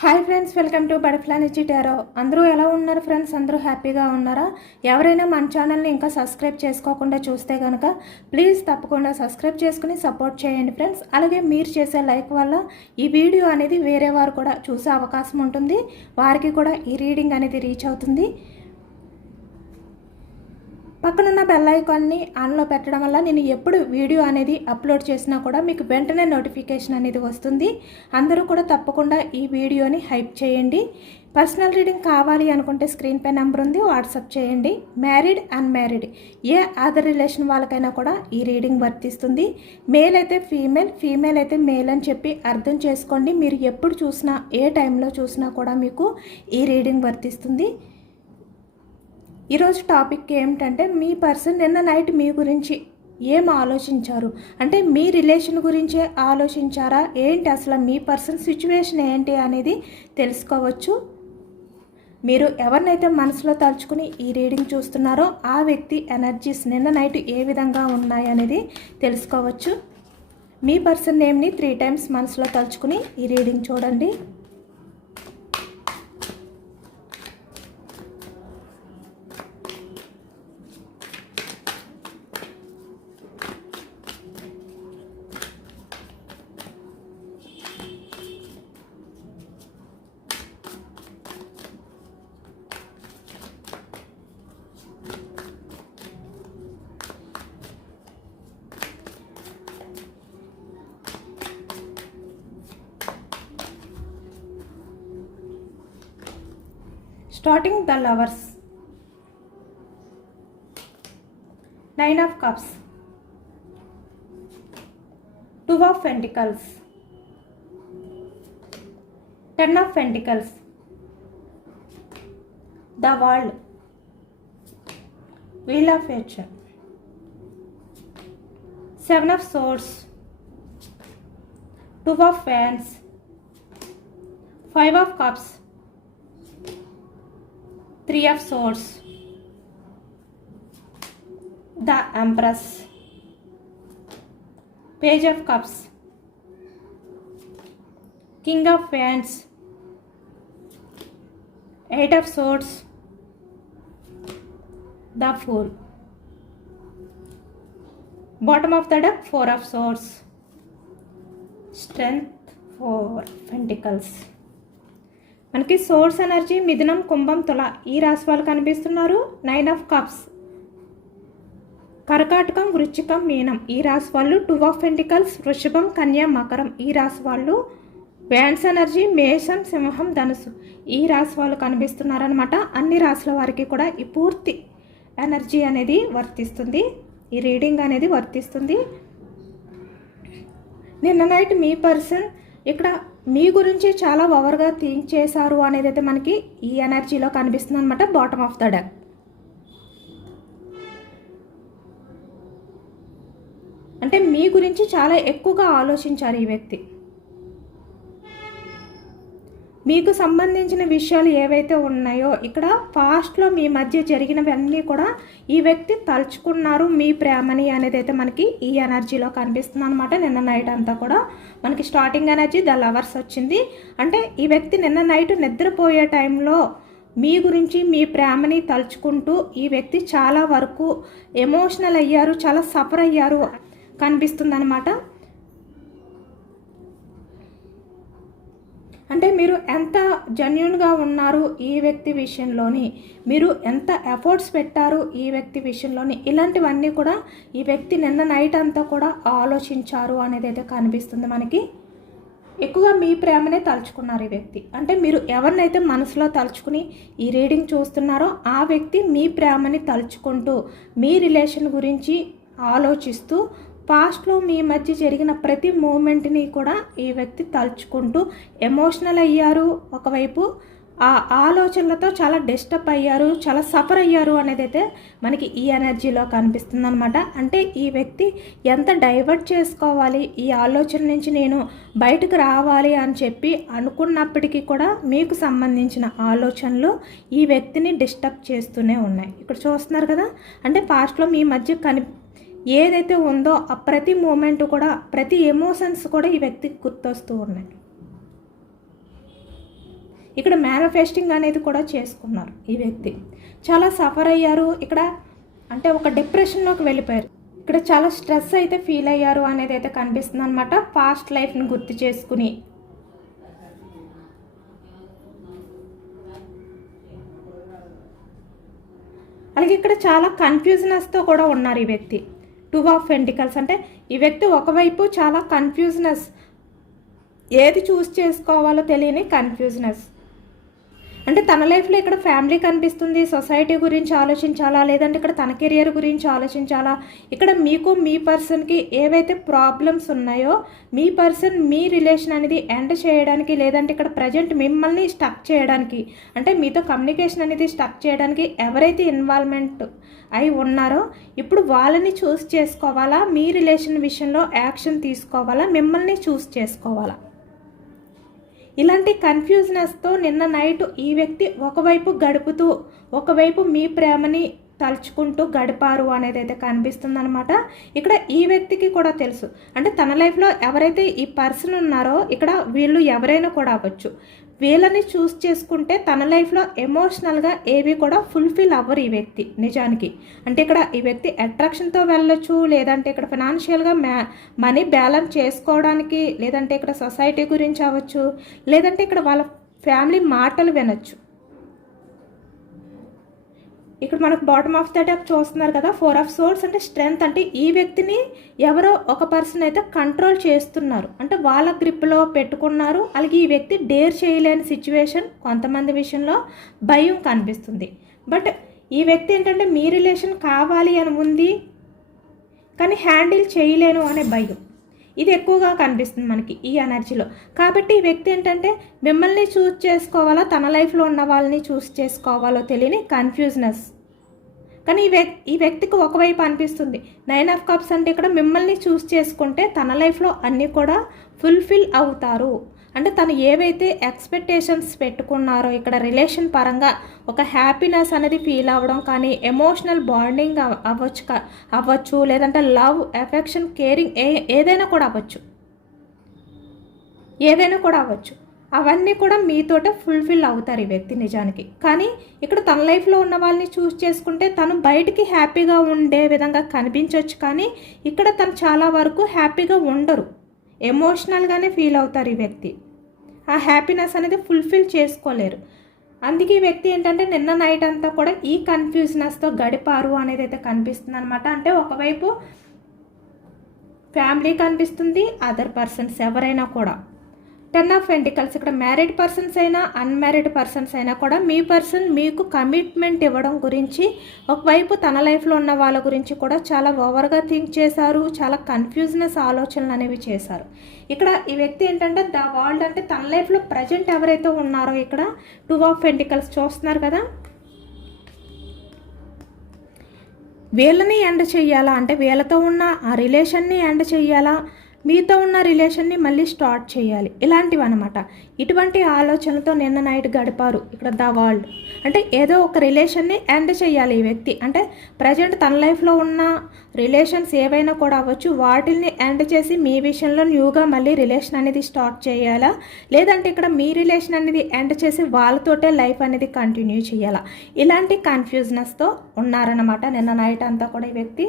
Hi friends welcome to బటర్ఫ్లానిచ్చి tarot. అందరూ ఎలా ఉన్నారు ఫ్రెండ్స్? అందరూ హ్యాపీగా ఉన్నారా? ఎవరైనా మన ఛానల్ని ఇంకా సబ్స్క్రైబ్ చేసుకోకుండా చూస్తే కనుక ప్లీజ్ తప్పకుండా సబ్స్క్రైబ్ చేసుకుని సపోర్ట్ చేయండి ఫ్రెండ్స్. అలాగే మీరు చేసే లైక్ వల్ల ఈ వీడియో అనేది వేరే వారు కూడా చూసే అవకాశం ఉంటుంది. వారికి కూడా ఈ రీడింగ్ అనేది రీచ్ అవుతుంది. పక్కనున్న బెల్ ఐకాన్ని ఆన్లో పెట్టడం వల్ల నేను ఎప్పుడు వీడియో అనేది అప్లోడ్ చేసినా కూడా మీకు వెంటనే నోటిఫికేషన్ అనేది వస్తుంది. అందరూ కూడా తప్పకుండా ఈ వీడియోని హైప్ చేయండి. పర్సనల్ రీడింగ్ కావాలి అనుకుంటే స్క్రీన్ పై నెంబర్ ఉంది వాట్సాప్ చేయండి. మ్యారీడ్ అన్మ్యారీడ్ ఏ అదర్ రిలేషన్ వాళ్ళకైనా కూడా ఈ రీడింగ్ వర్తిస్తుంది. మేల్ అయితే ఫీమేల్ ఫీమేల్ అయితే మేల్ అని చెప్పి అర్థం చేసుకోండి. మీరు ఎప్పుడు చూసినా ఏ టైంలో చూసినా కూడా మీకు ఈ రీడింగ్ వర్తిస్తుంది. ఈరోజు టాపిక్ ఏమిటంటే మీ పర్సన్ నిన్న నైట్ మీ గురించి ఏం ఆలోచించారు? అంటే మీ రిలేషన్ గురించే ఆలోచించారా? ఏంటి అసలు మీ పర్సన్ సిచ్యువేషన్ ఏంటి అనేది తెలుసుకోవచ్చు. మీరు ఎవరినైతే మనసులో తలుచుకుని ఈ రీడింగ్ చూస్తున్నారో ఆ వ్యక్తి ఎనర్జీస్ నిన్న నైట్ ఏ విధంగా ఉన్నాయి అనేది తెలుసుకోవచ్చు. మీ పర్సన్ నేమ్ని త్రీ టైమ్స్ మనసులో తలుచుకుని ఈ రీడింగ్ చూడండి. Starting the lovers. Nine of cups. Two of pentacles. Ten of pentacles. The world. Wheel of fortune. Seven of swords. Two of wands. Five of cups three of swords. The empress. Page of cups. King of wands. Eight of swords. The fool. Bottom of the deck four of swords. Strength four pentacles మనకి source energy మిథునం కుంభం తుల ఈ రాశి వాళ్ళు కనిపిస్తున్నారు. Nine of cups. కర్కాటకం వృచ్చికం మీనం ఈ రాశి వాళ్ళు. టూ ఆఫ్ పెంటికల్స్ వృషభం కన్యా మకరం ఈ రాశి వాళ్ళు. వ్యాన్స్ ఎనర్జీ మేషం సింహం ధనుసు ఈ రాశి వాళ్ళు కనిపిస్తున్నారనమాట అన్ని రాశుల వారికి కూడా ఈ పూర్తి ఎనర్జీ అనేది వర్తిస్తుంది. ఈ రీడింగ్ అనేది వర్తిస్తుంది. నిన్న నైట్ మీ పర్సన్ ఇక్కడ మీ గురించి చాలా ఓవర్గా థింక్ చేశారు అనేది అయితే మనకి ఈ ఎనర్జీలో కనిపిస్తుంది అనమాట బాటమ్ ఆఫ్ ద డెక్ అంటే మీ గురించి చాలా ఎక్కువగా ఆలోచించారు ఈ వ్యక్తి. మీకు సంబంధించిన విషయాలు ఏవైతే ఉన్నాయో ఇక్కడ పాస్ట్లో మీ మధ్య జరిగినవన్నీ కూడా ఈ వ్యక్తి తలుచుకున్నారు మీ ప్రేమని అనేది అయితే మనకి ఈ ఎనర్జీలో కనిపిస్తుంది అనమాట నిన్న నైట్ అంతా కూడా మనకి స్టార్టింగ్ ఎనర్జీ ద లవర్స్ వచ్చింది. అంటే ఈ వ్యక్తి నిన్న నైట్ నిద్రపోయే టైంలో మీ గురించి మీ ప్రేమని తలుచుకుంటూ ఈ వ్యక్తి చాలా వరకు ఎమోషనల్ అయ్యారు చాలా సఫర్ అయ్యారు కనిపిస్తుంది అనమాట అంటే మీరు ఎంత జెన్యున్గా ఉన్నారు ఈ వ్యక్తి విషయంలోని? మీరు ఎంత ఎఫర్ట్స్ పెట్టారు ఈ వ్యక్తి విషయంలోని? ఇలాంటివన్నీ కూడా ఈ వ్యక్తి నిన్న నైట్ అంతా కూడా ఆలోచించారు అనేది అయితే కనిపిస్తుంది మనకి. ఎక్కువగా మీ ప్రేమనే తలుచుకున్నారు ఈ వ్యక్తి. అంటే మీరు ఎవరినైతే మనసులో తలుచుకుని ఈ రీడింగ్ చూస్తున్నారో ఆ వ్యక్తి మీ ప్రేమని తలుచుకుంటూ మీ రిలేషన్ గురించి ఆలోచిస్తూ పాస్ట్లో మీ మధ్య జరిగిన ప్రతి మూమెంట్ని కూడా ఈ వ్యక్తి తలుచుకుంటూ ఎమోషనల్ అయ్యారు. ఒకవైపు ఆ ఆలోచనలతో చాలా డిస్టర్బ్ అయ్యారు చాలా సఫర్ అయ్యారు అనేది అయితే మనకి ఈ ఎనర్జీలో కనిపిస్తుంది అనమాట అంటే ఈ వ్యక్తి ఎంత డైవర్ట్ చేసుకోవాలి ఈ ఆలోచన నుంచి నేను బయటకు రావాలి అని చెప్పి అనుకున్నప్పటికీ కూడా మీకు సంబంధించిన ఆలోచనలు ఈ వ్యక్తిని డిస్టర్బ్ చేస్తూనే ఉన్నాయి. ఇక్కడ చూస్తున్నారు కదా అంటే పాస్ట్లో మీ మధ్య కని ఏదైతే ఉందో ఆ ప్రతి మూమెంట్ కూడా ప్రతి ఎమోషన్స్ కూడా ఈ వ్యక్తికి గుర్తొస్తూ ఉన్నాయి. ఇక్కడ మేనిఫెస్టింగ్ అనేది కూడా చేసుకున్నారు ఈ వ్యక్తి. చాలా సఫర్ అయ్యారు. ఇక్కడ అంటే ఒక డిప్రెషన్లోకి వెళ్ళిపోయారు. ఇక్కడ చాలా స్ట్రెస్ అయితే ఫీల్ అయ్యారు అనేది అయితే కనిపిస్తుంది అనమాట పాస్ట్ లైఫ్ని గుర్తు చేసుకుని. అలాగే ఇక్కడ చాలా కన్ఫ్యూజనెస్తో కూడా ఉన్నారు ఈ వ్యక్తి. టూ ఆఫ్ వెంటికల్స్ అంటే ఈ వ్యక్తి ఒకవైపు చాలా కన్ఫ్యూజనెస్ ఏది చూస్ చేసుకోవాలో తెలియని కన్ఫ్యూజనెస్ అంటే తన లైఫ్లో ఇక్కడ ఫ్యామిలీ కనిపిస్తుంది సొసైటీ గురించి ఆలోచించాలా లేదంటే ఇక్కడ తన కెరియర్ గురించి ఆలోచించాలా? ఇక్కడ మీకు మీ పర్సన్కి ఏవైతే ప్రాబ్లమ్స్ ఉన్నాయో మీ పర్సన్ మీ రిలేషన్ అనేది ఎండ్ చేయడానికి లేదంటే ఇక్కడ ప్రజెంట్ మిమ్మల్ని స్టక్ చేయడానికి అంటే మీతో కమ్యూనికేషన్ అనేది స్టక్ చేయడానికి ఎవరైతే ఇన్వాల్వ్మెంట్ అయి ఉన్నారో ఇప్పుడు వాళ్ళని చూస్ చేసుకోవాలా? మీ రిలేషన్ విషయంలో యాక్షన్ తీసుకోవాలా? మిమ్మల్ని చూస్ చేసుకోవాలా? ఇలాంటి కన్ఫ్యూజనెస్తో నిన్న నైట్ ఈ వ్యక్తి ఒకవైపు గడుపుతూ ఒకవైపు మీ ప్రేమని తలుచుకుంటూ గడిపారు అనేది అయితే కనిపిస్తుంది అనమాట ఇక్కడ ఈ వ్యక్తికి కూడా తెలుసు. అంటే తన లైఫ్లో ఎవరైతే ఈ పర్సన్ ఉన్నారో ఇక్కడ వీళ్ళు ఎవరైనా కూడా అవ్వచ్చు. వీళ్ళని చూస్ చేసుకుంటే తన లైఫ్లో ఎమోషనల్గా ఏవి కూడా ఫుల్ఫిల్ అవ్వరు ఈ వ్యక్తి నిజానికి. అంటే ఇక్కడ ఈ వ్యక్తి అట్రాక్షన్తో వెళ్ళొచ్చు లేదంటే ఇక్కడ ఫినాన్షియల్గా మ్యా మనీ బ్యాలెన్స్ చేసుకోవడానికి లేదంటే ఇక్కడ సొసైటీ గురించి అవ్వచ్చు లేదంటే ఇక్కడ వాళ్ళ ఫ్యామిలీ మాటలు వినొచ్చు. ఇక్కడ మనకు బాటమ్ ఆఫ్ ద టాప్ చూస్తున్నారు కదా ఫోర్ ఆఫ్ సోర్స్ అంటే స్ట్రెంగ్త్ అంటే ఈ వ్యక్తిని ఎవరో ఒక పర్సన్ అయితే కంట్రోల్ చేస్తున్నారు. అంటే వాళ్ళ గ్రిప్లో పెట్టుకున్నారు అలాగే ఈ వ్యక్తి డేర్ చేయలేని సిచ్యువేషన్ కొంతమంది విషయంలో భయం కనిపిస్తుంది. బట్ ఈ వ్యక్తి ఏంటంటే మీ రిలేషన్ కావాలి అని ఉంది కానీ హ్యాండిల్ చేయలేను అనే భయం. ఇది ఎక్కువగా కనిపిస్తుంది మనకి ఈ ఎనర్జీలో. కాబట్టి ఈ వ్యక్తి ఏంటంటే మిమ్మల్ని చూస్ చేసుకోవాలో? తన లైఫ్లో ఉన్న వాళ్ళని చూస్ చేసుకోవాలో తెలియని కన్ఫ్యూజ్నెస్. కానీ ఈ వ్యక్తి ఈ వ్యక్తికి ఒకవైపు అనిపిస్తుంది. నైన్ ఆఫ్ కప్స్ అంటే ఇక్కడ మిమ్మల్ని చూస్ చేసుకుంటే తన లైఫ్లో అన్నీ కూడా ఫుల్ఫిల్ అవుతారు. అంటే తను ఏవైతే ఎక్స్పెక్టేషన్స్ పెట్టుకున్నారో ఇక్కడ రిలేషన్ పరంగా ఒక హ్యాపీనెస్ అనేది ఫీల్ అవ్వడం కానీ ఎమోషనల్ బాండింగ్ అవ్వచ్చు అవ్వచ్చు లేదంటే లవ్ ఎఫెక్షన్ కేరింగ్ ఏ ఏదైనా కూడా అవ్వచ్చు. ఏదైనా కూడా అవ్వచ్చు. అవన్నీ కూడా మీతోటే ఫుల్ఫిల్ అవుతారు ఈ వ్యక్తి నిజానికి. కానీ ఇక్కడ తన లైఫ్లో ఉన్న వాళ్ళని చూస్ చేసుకుంటే తను బయటికి హ్యాపీగా ఉండే విధంగా కనిపించవచ్చు కానీ ఇక్కడ తను చాలా వరకు హ్యాపీగా ఉండరు. ఎమోషనల్గానే ఫీల్ అవుతారు ఈ వ్యక్తి. ఆ హ్యాపీనెస్ అనేది ఫుల్ఫిల్ చేసుకోలేరు. అందుకే ఈ వ్యక్తి ఏంటంటే నిన్న నైట్ అంతా కూడా ఈ కన్ఫ్యూజనెస్తో గడిపారు అనేది అయితే కనిపిస్తుంది అనమాట అంటే ఒకవైపు ఫ్యామిలీ కనిపిస్తుంది అదర్ పర్సన్స్ ఎవరైనా కూడా. టెన్ ఆఫ్ వెంటికల్స్ ఇక్కడ మ్యారీడ్ పర్సన్స్ అయినా అన్మ్యారీడ్ పర్సన్స్ అయినా కూడా మీ పర్సన్ మీకు కమిట్మెంట్ ఇవ్వడం గురించి ఒకవైపు తన లైఫ్లో ఉన్న వాళ్ళ గురించి కూడా చాలా ఓవర్గా థింక్ చేశారు చాలా కన్ఫ్యూజ్నెస్ ఆలోచనలు అనేవి చేశారు. ఇక్కడ ఈ వ్యక్తి ఏంటంటే ద వరల్డ్ అంటే తన లైఫ్లో ప్రజెంట్ ఎవరైతే ఉన్నారో ఇక్కడ టూ ఆఫ్ వెంటికల్స్ చూస్తున్నారు కదా. వీళ్ళని ఎండ్ చేయాలా? అంటే వీళ్ళతో ఉన్న ఆ రిలేషన్ని ఎండ్ చేయాలా? మీతో ఉన్న రిలేషన్ని మళ్ళీ స్టార్ట్ చేయాలి. ఇలాంటివి అనమాట ఇటువంటి ఆలోచనలతో నిన్న నైట్ గడిపారు ఇక్కడ ద వరల్డ్. అంటే ఏదో ఒక రిలేషన్ని ఎండ్ చేయాలి ఈ వ్యక్తి. అంటే ప్రజెంట్ తన లైఫ్లో ఉన్న రిలేషన్స్ ఏవైనా కూడా అవ్వచ్చు. వాటిని ఎండ్ చేసి మీ విషయంలో న్యూగా మళ్ళీ రిలేషన్ అనేది స్టార్ట్ చేయాలా? లేదంటే ఇక్కడ మీ రిలేషన్ అనేది ఎండ్ చేసి వాళ్ళతోటే లైఫ్ అనేది కంటిన్యూ చేయాలా? ఇలాంటి కన్ఫ్యూజ్నెస్తో ఉన్నారనమాట నిన్న నైట్ అంతా కూడా ఈ వ్యక్తి.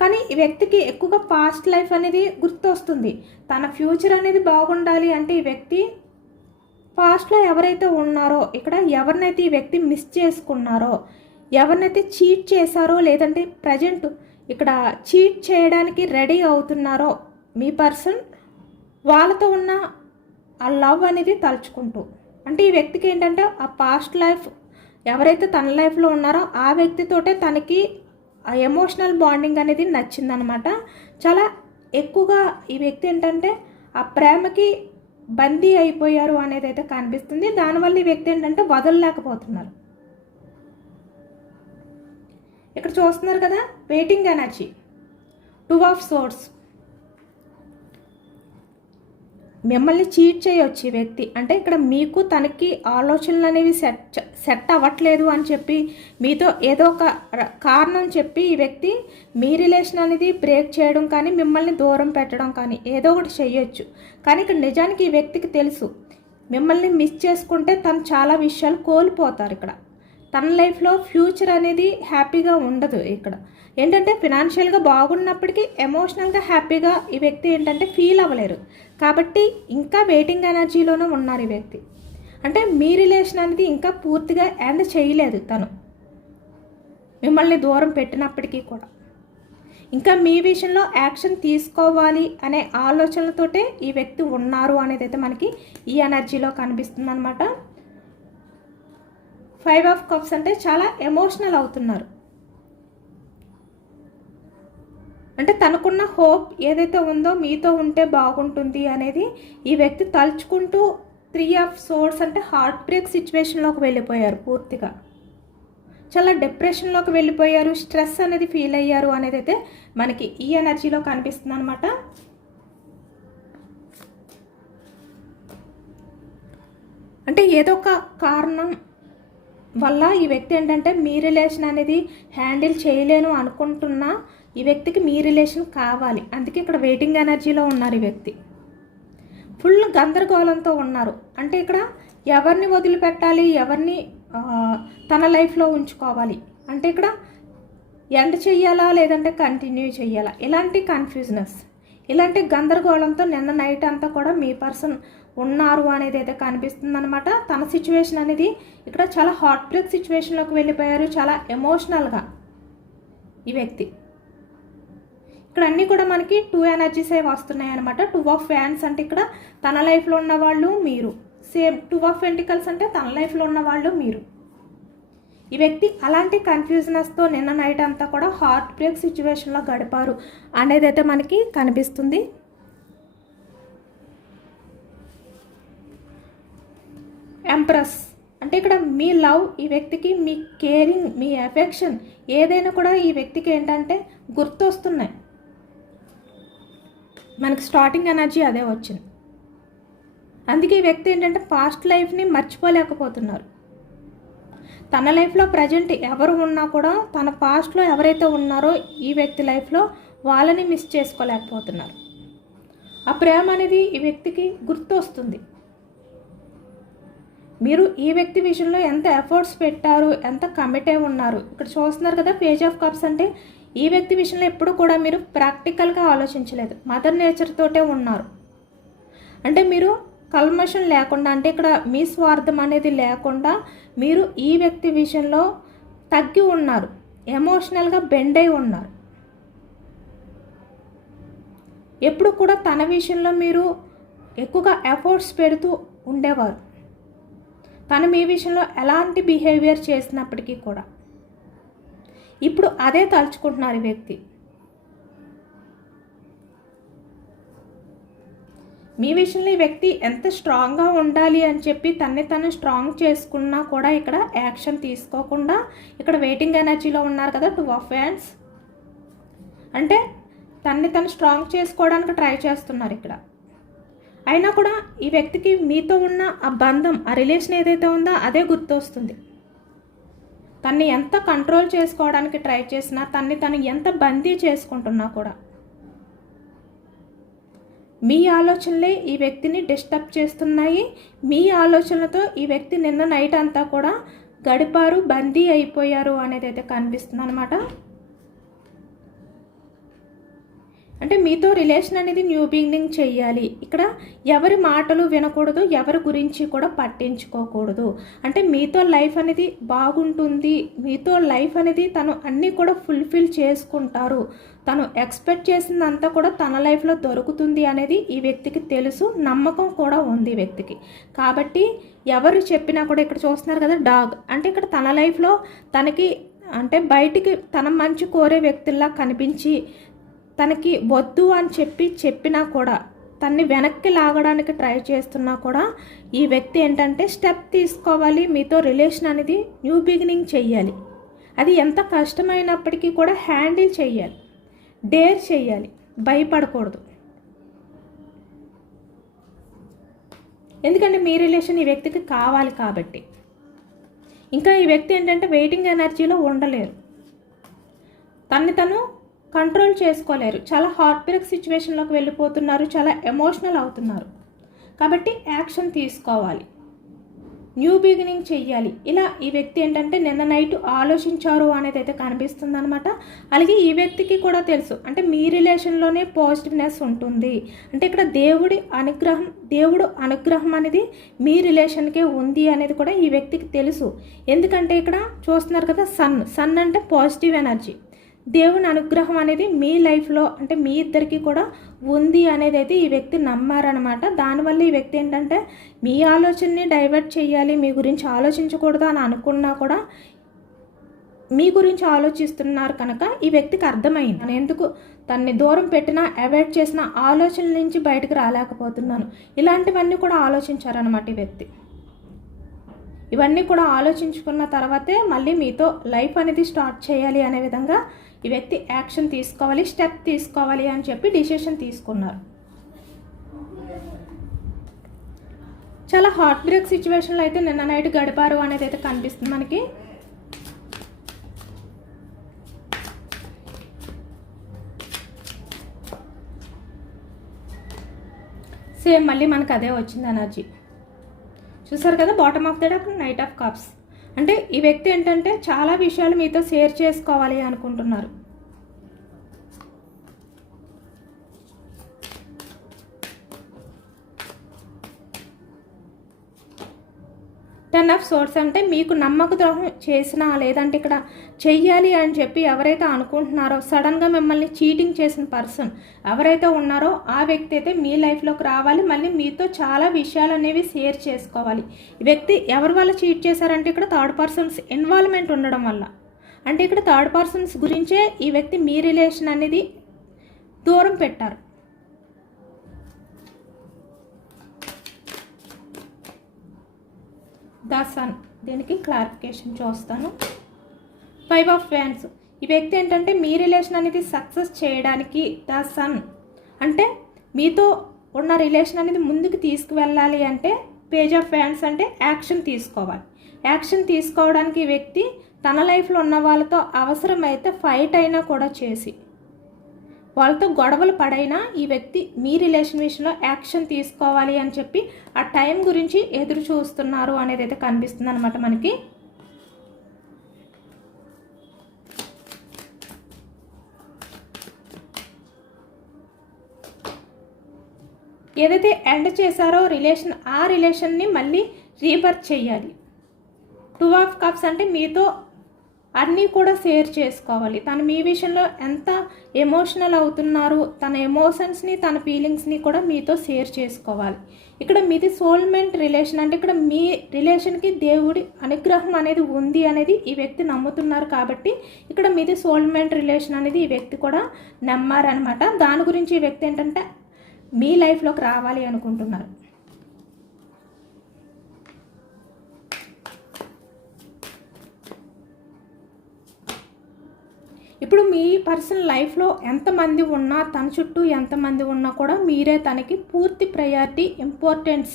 కానీ ఈ వ్యక్తికి ఎక్కువగా పాస్ట్ లైఫ్ అనేది గుర్తొస్తుంది. తన ఫ్యూచర్ అనేది బాగుండాలి అంటే ఈ వ్యక్తి పాస్ట్లో ఎవరైతే ఉన్నారో ఇక్కడ ఎవరినైతే ఈ వ్యక్తి మిస్ చేసుకున్నారో ఎవరినైతే చీట్ చేశారో లేదంటే ప్రజెంట్ ఇక్కడ చీట్ చేయడానికి రెడీ అవుతున్నారో మీ పర్సన్ వాళ్ళతో ఉన్న ఆ లవ్ అనేది తలుచుకుంటూ. అంటే ఈ వ్యక్తికి ఏంటంటే ఆ పాస్ట్ లైఫ్ ఎవరైతే తన లైఫ్లో ఉన్నారో ఆ వ్యక్తితోటే తనకి ఎమోషనల్ బాండింగ్ అనేది నచ్చిందనమాట. చాలా ఎక్కువగా ఈ వ్యక్తి ఏంటంటే ఆ ప్రేమకి బందీ అయిపోయారు అనేది అయితే కనిపిస్తుంది. దానివల్ల ఈ వ్యక్తి ఏంటంటే వదలలేకపోతున్నారు. ఇక్కడ చూస్తున్నారు కదా waiting energy two of swords మిమ్మల్ని చీట్ చేయొచ్చు ఈ వ్యక్తి. అంటే ఇక్కడ మీకు తనకి ఆలోచనలు అనేవి సెట్ సెట్ అవ్వట్లేదు అని చెప్పి మీతో ఏదో ఒక కారణం చెప్పి ఈ వ్యక్తి మీ రిలేషన్ అనేది బ్రేక్ చేయడం కానీ మిమ్మల్ని దూరం పెట్టడం కానీ ఏదో ఒకటి చేయొచ్చు కానీ ఇక్కడ నిజానికి ఈ వ్యక్తికి తెలుసు. మిమ్మల్ని మిస్ చేసుకుంటే తను చాలా విషయాలు కోల్పోతారు ఇక్కడ. తన లైఫ్లో ఫ్యూచర్ అనేది హ్యాపీగా ఉండదు ఇక్కడ. ఏంటంటే ఫినాన్షియల్గా బాగున్నప్పటికీ ఎమోషనల్గా హ్యాపీగా ఈ వ్యక్తి ఏంటంటే ఫీల్ అవ్వలేరు. కాబట్టి ఇంకా వెయిటింగ్ ఎనర్జీలోనే ఉన్నారు ఈ వ్యక్తి. అంటే మీ రిలేషన్ అనేది ఇంకా పూర్తిగా ఎండ్ చేయలేదు తను. మిమ్మల్ని దూరం పెట్టినప్పటికీ కూడా. ఇంకా మీ విషయంలో యాక్షన్ తీసుకోవాలి అనే ఆలోచనలతోటే ఈ వ్యక్తి ఉన్నారు అనేది అయితే మనకి ఈ ఎనర్జీలో కనిపిస్తుంది అనమాట ఫైవ్ ఆఫ్ కప్స్ అంటే చాలా ఎమోషనల్ అవుతున్నారు. అంటే తనకున్న హోప్ ఏదైతే ఉందో మీతో ఉంటే బాగుంటుంది అనేది ఈ వ్యక్తి తలుచుకుంటూ త్రీ ఆఫ్ సోర్స్ అంటే హార్ట్ బ్రేక్ సిచ్యువేషన్లోకి వెళ్ళిపోయారు పూర్తిగా. చాలా డిప్రెషన్లోకి వెళ్ళిపోయారు స్ట్రెస్ అనేది ఫీల్ అయ్యారు అనేది అయితే మనకి ఈ ఎనర్జీలో కనిపిస్తుంది అనమాట అంటే ఏదో ఒక కారణం వల్ల ఈ వ్యక్తి ఏంటంటే మీ రిలేషన్ అనేది హ్యాండిల్ చేయలేను అనుకుంటున్నా ఈ వ్యక్తికి మీ రిలేషన్ కావాలి. అందుకే ఇక్కడ వెయిటింగ్ ఎనర్జీలో ఉన్నారు ఈ వ్యక్తి. ఫుల్ గందరగోళంతో ఉన్నారు. అంటే ఇక్కడ ఎవరిని వదిలిపెట్టాలి? ఎవరిని తన లైఫ్లో ఉంచుకోవాలి? అంటే ఇక్కడ ఎండ్ చెయ్యాలా? లేదంటే కంటిన్యూ చెయ్యాలా? ఇలాంటి కన్ఫ్యూజనెస్ ఇలాంటి గందరగోళంతో నిన్న నైట్ అంతా కూడా మీ పర్సన్ ఉన్నారు అనేది అయితే కనిపిస్తుంది అనమాట తన సిచ్యువేషన్ అనేది ఇక్కడ చాలా హార్ట్ బ్రేక్ సిచ్యువేషన్లోకి వెళ్ళిపోయారు. చాలా ఎమోషనల్గా ఈ వ్యక్తి. ఇక్కడ అన్నీ కూడా మనకి టూ ఎనర్జీసే వస్తున్నాయి అనమాట టూ ఆఫ్ ఫ్యాన్స్ అంటే ఇక్కడ తన లైఫ్లో ఉన్న వాళ్ళు మీరు. సేమ్ టూ ఆఫ్ వెంటికల్స్ అంటే తన లైఫ్లో ఉన్న వాళ్ళు మీరు. ఈ వ్యక్తి అలాంటి కన్ఫ్యూజనెస్తో నిన్న నైట్ అంతా కూడా హార్ట్ బ్రేక్ సిచ్యువేషన్లో గడిపారు అనేది అయితే మనకి కనిపిస్తుంది. ఎంప్రెస్ అంటే ఇక్కడ మీ లవ్ ఈ వ్యక్తికి మీ కేరింగ్ మీ ఎఫెక్షన్ ఏదైనా కూడా ఈ వ్యక్తికి ఏంటంటే గుర్తొస్తున్నాయి. మనకు స్టార్టింగ్ ఎనర్జీ అదే వచ్చింది. అందుకే ఈ వ్యక్తి ఏంటంటే పాస్ట్ లైఫ్ని మర్చిపోలేకపోతున్నారు. తన లైఫ్లో ప్రజెంట్ ఎవరు ఉన్నా కూడా తన పాస్ట్లో ఎవరైతే ఉన్నారో ఈ వ్యక్తి లైఫ్లో వాళ్ళని మిస్ చేసుకోలేకపోతున్నారు. ఆ ప్రేమ అనేది ఈ వ్యక్తికి గుర్తొస్తుంది. మీరు ఈ వ్యక్తి విషయంలో ఎంత ఎఫర్ట్స్ పెట్టారు ఎంత కమిట్ అయి ఉన్నారు. ఇక్కడ చూస్తున్నారు కదా పేజ్ ఆఫ్ కప్స్ అంటే ఈ వ్యక్తి విషయంలో ఎప్పుడు కూడా మీరు ప్రాక్టికల్గా ఆలోచించలేదు. మదర్ నేచర్ తోటే ఉన్నారు. అంటే మీరు కల్మషన్ లేకుండా అంటే ఇక్కడ మీ స్వార్థం అనేది లేకుండా మీరు ఈ వ్యక్తి విషయంలో తగ్గి ఉన్నారు. ఎమోషనల్గా బెండ్ అయి ఉన్నారు. ఎప్పుడు కూడా తన విషయంలో మీరు ఎక్కువగా ఎఫర్ట్స్ పెడుతూ ఉండేవారు. తను మీ విషయంలో ఎలాంటి బిహేవియర్ చేసినప్పటికీ కూడా. ఇప్పుడు అదే తలుచుకుంటున్నారు ఈ వ్యక్తి. మీ విషయంలో ఈ వ్యక్తి ఎంత స్ట్రాంగ్గా ఉండాలి అని చెప్పి తన్ని తను స్ట్రాంగ్ చేసుకున్నా కూడా ఇక్కడ యాక్షన్ తీసుకోకుండా ఇక్కడ వెయిటింగ్ ఎనర్జీలో ఉన్నారు కదా టూ ఆఫ్ హ్యాండ్స్ అంటే తన్ని తను స్ట్రాంగ్ చేసుకోవడానికి ట్రై చేస్తున్నారు ఇక్కడ. అయినా కూడా ఈ వ్యక్తికి మీతో ఉన్న ఆ బంధం ఆ రిలేషన్ ఏదైతే ఉందో అదే గుర్తొస్తుంది. తన్ని ఎంత కంట్రోల్ చేసుకోవడానికి ట్రై చేసినా తన్ని తను ఎంత బందీ చేసుకుంటున్నా కూడా. మీ ఆలోచనలే ఈ వ్యక్తిని డిస్టర్బ్ చేస్తున్నాయి. మీ ఆలోచనలతో ఈ వ్యక్తి నిన్న నైట్ అంతా కూడా గడిపారు బందీ అయిపోయారు అనేది అయితే కనిపిస్తుంది అనమాట అంటే మీతో రిలేషన్ అనేది న్యూ బిగినింగ్ చేయాలి ఇక్కడ ఎవరి మాటలు వినకూడదు ఎవరి గురించి కూడా పట్టించుకోకూడదు. అంటే మీతో లైఫ్ అనేది బాగుంటుంది మీతో లైఫ్ అనేది తను అన్నీ కూడా ఫుల్ఫిల్ చేసుకుంటారు. తను ఎక్స్పెక్ట్ చేసిందంతా కూడా తన లైఫ్లో దొరుకుతుంది అనేది ఈ వ్యక్తికి తెలుసు నమ్మకం కూడా ఉంది ఈ వ్యక్తికి. కాబట్టి ఎవరు చెప్పినా కూడా ఇక్కడ చూస్తున్నారు కదా డాగ్ అంటే ఇక్కడ తన లైఫ్లో తనకి అంటే బయటికి తన మంచి కోరే వ్యక్తుల్లా కనిపించి తనకి వద్దు అని చెప్పి చెప్పినా కూడా తన్ని వెనక్కి లాగడానికి ట్రై చేస్తున్నా కూడా ఈ వ్యక్తి ఏంటంటే స్టెప్ తీసుకోవాలి మీతో రిలేషన్ అనేది న్యూ బిగినింగ్ చెయ్యాలి. అది ఎంత కష్టమైనప్పటికీ కూడా హ్యాండిల్ చేయాలి డేర్ చెయ్యాలి భయపడకూడదు. ఎందుకంటే మీ రిలేషన్ ఈ వ్యక్తికి కావాలి కాబట్టి. ఇంకా ఈ వ్యక్తి ఏంటంటే వెయిటింగ్ ఎనర్జీలో ఉండలేరు. తన్ని తను కంట్రోల్ చేసుకోలేరు. చాలా హార్ట్ బ్రేక్ సిచ్యువేషన్లోకి వెళ్ళిపోతున్నారు. చాలా ఎమోషనల్ అవుతున్నారు. కాబట్టి యాక్షన్ తీసుకోవాలి. న్యూ బిగినింగ్ చెయ్యాలి. ఇలా ఈ వ్యక్తి ఏంటంటే నిన్న నైట్ ఆలోచించారు అనేది అయితే కనిపిస్తుంది అనమాట అలాగే ఈ వ్యక్తికి కూడా తెలుసు. అంటే మీ రిలేషన్లోనే పాజిటివ్నెస్ ఉంటుంది. అంటే ఇక్కడ దేవుడి అనుగ్రహం దేవుడు అనుగ్రహం అనేది మీ రిలేషన్కే ఉంది అనేది కూడా ఈ వ్యక్తికి తెలుసు. ఎందుకంటే ఇక్కడ చూస్తున్నారు కదా సన్ సన్ అంటే పాజిటివ్ ఎనర్జీ దేవుని అనుగ్రహం అనేది మీ లైఫ్లో అంటే మీ ఇద్దరికి కూడా ఉంది అనేది అయితే ఈ వ్యక్తి నమ్మారనమాట. దానివల్ల ఈ వ్యక్తి ఏంటంటే మీ ఆలోచనని డైవర్ట్ చేయాలి మీ గురించి ఆలోచించకూడదు అని అనుకున్నా కూడా మీ గురించి ఆలోచిస్తున్నారు కనుక ఈ వ్యక్తికి అర్థమైంది. నేను ఎందుకు తన్ని దూరం పెట్టినా అవాయిడ్ చేసిన ఆలోచనల నుంచి బయటకు రాలేకపోతున్నాను. ఇలాంటివన్నీ కూడా ఆలోచించారనమాట ఈ వ్యక్తి. ఇవన్నీ కూడా ఆలోచించుకున్న తర్వాతే మళ్ళీ మీతో లైఫ్ అనేది స్టార్ట్ చేయాలి అనే విధంగా ఈ వ్యక్తి యాక్షన్ తీసుకోవాలి స్టెప్ తీసుకోవాలి అని చెప్పి డిసిషన్ తీసుకున్నారు. చాలా హార్ట్ బ్రేక్ సిచ్యువేషన్లో అయితే నిన్న నైట్ గడిపారు అనేది అయితే కనిపిస్తుంది మనకి. సేమ్ మళ్ళీ మనకు అదే వచ్చింది ఎనర్జీ. చూసారు కదా bottom of the deck knight of cups అంటే ఈ వ్యక్తి ఏంటంటే చాలా విషయాలు మీతో షేర్ చేసుకోవాలి అనుకుంటున్నారు. టెన్ ఆఫ్ సోర్స్ అంటే మీకు నమ్మక ద్రోహం చేసినా లేదంటే ఇక్కడ చెయ్యాలి అని చెప్పి ఎవరైతే అనుకుంటున్నారో సడన్గా మిమ్మల్ని చీటింగ్ చేసిన పర్సన్ ఎవరైతే ఉన్నారో ఆ వ్యక్తి అయితే మీ లైఫ్లోకి రావాలి. మళ్ళీ మీతో చాలా విషయాలు అనేవి షేర్ చేసుకోవాలి. ఈ వ్యక్తి ఎవరి వల్ల చీట్ చేశారంటే ఇక్కడ థర్డ్ పర్సన్స్ ఇన్వాల్వ్మెంట్ ఉండడం వల్ల. అంటే ఇక్కడ థర్డ్ పర్సన్స్ గురించే ఈ వ్యక్తి మీ రిలేషన్ అనేది దూరం పెట్టారు. ద సన్ దీనికి క్లారిఫికేషన్ చూస్తాను. ఫైవ్ ఆఫ్ ఫ్యాన్స్. ఈ వ్యక్తి ఏంటంటే మీ రిలేషన్ అనేది సక్సెస్ చేయడానికి ద సన్. అంటే మీతో ఉన్న రిలేషన్ అనేది ముందుకు తీసుకువెళ్ళాలి అంటే పేజ్ ఆఫ్ ఫ్యాన్స్ అంటే యాక్షన్ తీసుకోవాలి. యాక్షన్ తీసుకోవడానికి ఈ వ్యక్తి తన లైఫ్లో ఉన్న వాళ్ళతో అవసరమైతే ఫైట్ అయినా కూడా చేసి వాళ్ళతో గొడవలు పడైనా ఈ వ్యక్తి మీ రిలేషన్ విషయంలో యాక్షన్ తీసుకోవాలి అని చెప్పి ఆ టైం గురించి ఎదురు చూస్తున్నారు అనేది అయితే కనిపిస్తుంది అనమాట మనకి. ఏదైతే ఎండ్ చేశారో రిలేషన్ ఆ రిలేషన్ని మళ్ళీ రీబర్త్ చేయాలి. టూ ఆఫ్ కప్స్ అంటే మీతో అన్నీ కూడా షేర్ చేసుకోవాలి. తను మీ విషయంలో ఎంత ఎమోషనల్ అవుతున్నారు తన ఎమోషన్స్ని తన ఫీలింగ్స్ని కూడా మీతో షేర్ చేసుకోవాలి. ఇక్కడ మీది సోల్మెంట్ రిలేషన్ అంటే ఇక్కడ మీ రిలేషన్కి దేవుడి అనుగ్రహం అనేది ఉంది అనేది ఈ వ్యక్తి నమ్ముతున్నారు కాబట్టి ఇక్కడ మీది సోల్మెంట్ రిలేషన్ అనేది ఈ వ్యక్తి కూడా నమ్మారనమాట దాని గురించి ఈ వ్యక్తి ఏంటంటే మీ లైఫ్లోకి రావాలి అనుకుంటున్నారు. ఇప్పుడు మీ పర్సన్ లైఫ్లో ఎంతమంది ఉన్నా తన చుట్టూ ఎంతమంది ఉన్నా కూడా మీరే తనకి పూర్తి ప్రయారిటీ ఇంపార్టెన్స్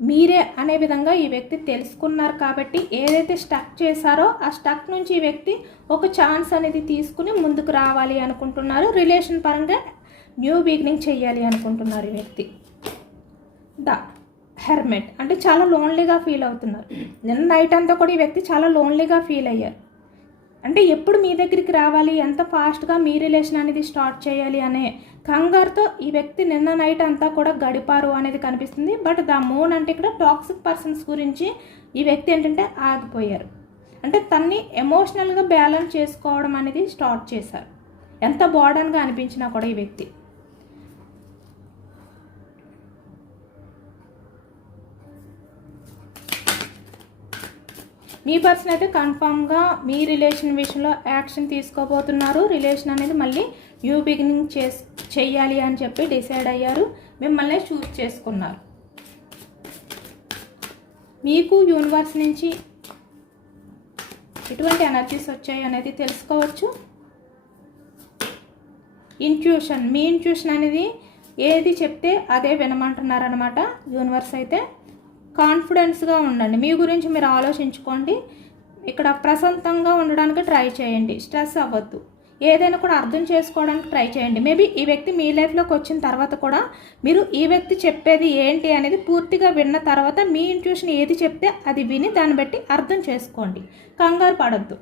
మీరే అనే విధంగా ఈ వ్యక్తి తెలుసుకున్నారు కాబట్టి ఏదైతే స్టక్ చేశారో ఆ స్టక్ నుంచి ఈ వ్యక్తి ఒక ఛాన్స్ అనేది తీసుకుని ముందుకు రావాలి అనుకుంటున్నారు. రిలేషన్ పరంగా న్యూ బిగినింగ్ చేయాలి అనుకుంటున్నారు ఈ వ్యక్తి. The hermit. అంటే చాలా లోన్లీగా ఫీల్ అవుతున్నారు. నిన్న నైట్ అంతా కూడా ఈ వ్యక్తి చాలా లోన్లీగా ఫీల్ అయ్యారు. అంటే ఎప్పుడు మీ దగ్గరికి రావాలి? ఎంత ఫాస్ట్గా మీ రిలేషన్ అనేది స్టార్ట్ చేయాలి అనే కంగారుతో ఈ వ్యక్తి నిన్న నైట్ అంతా కూడా గడిపారు అనేది కనిపిస్తుంది. బట్ ద మూన్ అంటే ఇక్కడ టాక్సిక్ పర్సన్స్ గురించి ఈ వ్యక్తి ఏంటంటే ఆగిపోయారు. అంటే తన్ని ఎమోషనల్గా బ్యాలెన్స్ చేసుకోవడం అనేది స్టార్ట్ చేశారు. ఎంత బోర్డన్గా అనిపించినా కూడా ఈ వ్యక్తి. మీ పర్సన్ అయితే కన్ఫామ్గా మీ రిలేషన్ విషయంలో యాక్షన్ తీసుకోబోతున్నారు. రిలేషన్ అనేది మళ్ళీ న్యూ బిగినింగ్ చేస్ చేయాలి అని చెప్పి డిసైడ్ అయ్యారు. మిమ్మల్ని చూస్ చేసుకున్నారు. మీకు యూనివర్స్ నుంచి ఎటువంటి ఎనర్జీస్ వచ్చాయి అనేది తెలుసుకోవచ్చు. ఇంట్యూషన్ మీ ఇంట్యూషన్ అనేది ఏది చెప్తే అదే వినమంటున్నారనమాట యూనివర్స్ అయితే కాన్ఫిడెన్స్గా ఉండండి. మీ గురించి మీరు ఆలోచించుకోండి. ఇక్కడ ప్రశాంతంగా ఉండడానికి ట్రై చేయండి. స్ట్రెస్ అవ్వద్దు. ఏదైనా కూడా అర్థం చేసుకోవడానికి ట్రై చేయండి. మేబీ ఈ వ్యక్తి మీ లైఫ్లోకి వచ్చిన తర్వాత కూడా మీరు ఈ వ్యక్తి చెప్పేది ఏంటి అనేది పూర్తిగా విన్న తర్వాత మీ ఇంట్యూషన్ ఏది చెప్తే అది విని దాన్ని బట్టి అర్థం చేసుకోండి. కంగారు పడద్దు.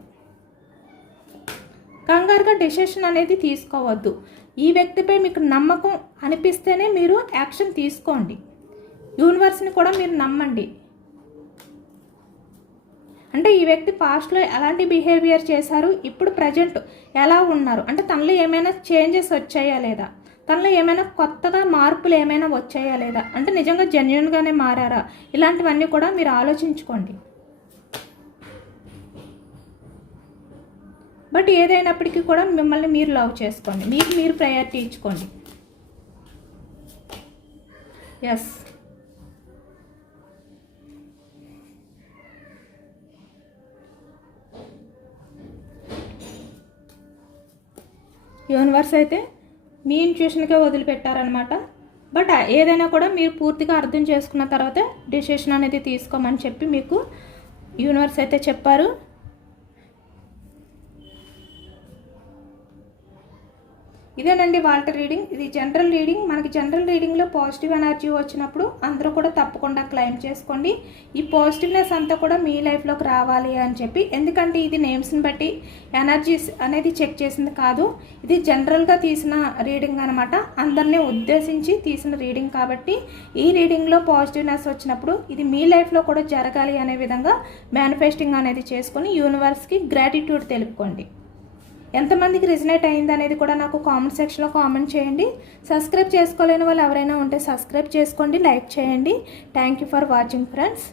కంగారుగా డెసిషన్ అనేది తీసుకోవద్దు. ఈ వ్యక్తిపై మీకు నమ్మకం అనిపిస్తేనే మీరు యాక్షన్ తీసుకోండి. యూనివర్స్ని కూడా మీరు నమ్మండి. అంటే ఈ వ్యక్తి పాస్ట్లో ఎలాంటి బిహేవియర్ చేశారు? ఇప్పుడు ప్రజెంట్ ఎలా ఉన్నారు? అంటే తనలో ఏమైనా చేంజెస్ వచ్చాయా లేదా? తనలో ఏమైనా కొత్తగా మార్పులు ఏమైనా వచ్చాయా లేదా? అంటే నిజంగా జెన్యున్గానే మారారా? ఇలాంటివన్నీ కూడా మీరు ఆలోచించుకోండి. బట్ ఏదైనప్పటికీ కూడా మిమ్మల్ని మీరు లవ్ చేసుకోండి. మీకు మీరు ప్రయారిటీ ఇచ్చుకోండి ఎస్ యూనివర్స్ అయితే మీ ఇంట్యూషన్కే వదిలిపెట్టారనమాట బట్ ఏదైనా కూడా మీరు పూర్తిగా అర్థం చేసుకున్న తర్వాత డిసిషన్ అనేది తీసుకోమని చెప్పి మీకు యూనివర్స్ అయితే చెప్పారు. ఇదేనండి వాళ్ళ రీడింగ్. ఇది జనరల్ రీడింగ్. మనకి జనరల్ రీడింగ్లో పాజిటివ్ ఎనర్జీ వచ్చినప్పుడు అందరూ కూడా తప్పకుండా క్లైమ్ చేసుకోండి. ఈ పాజిటివ్నెస్ అంతా కూడా మీ లైఫ్లోకి రావాలి అని చెప్పి. ఎందుకంటే ఇది నేమ్స్ని బట్టి ఎనర్జీస్ అనేది చెక్ చేసింది కాదు. ఇది జనరల్గా తీసిన రీడింగ్ అనమాట అందరినీ ఉద్దేశించి తీసిన రీడింగ్ కాబట్టి ఈ రీడింగ్లో పాజిటివ్నెస్ వచ్చినప్పుడు ఇది మీ లైఫ్లో కూడా జరగాలి అనే విధంగా మేనిఫెస్టింగ్ అనేది చేసుకొని యూనివర్స్కి గ్రాటిట్యూడ్ తెలుపుకోండి. ఎంతమందికి రిజనేట్ అయింది అనేది కూడా నాకు కామెంట్ సెక్షన్లో కామెంట్ చేయండి. సబ్స్క్రైబ్ చేసుకోలేని వాళ్ళు ఎవరైనా ఉంటే సబ్స్క్రైబ్ చేసుకోండి లైక్ చేయండి. Thank you for watching friends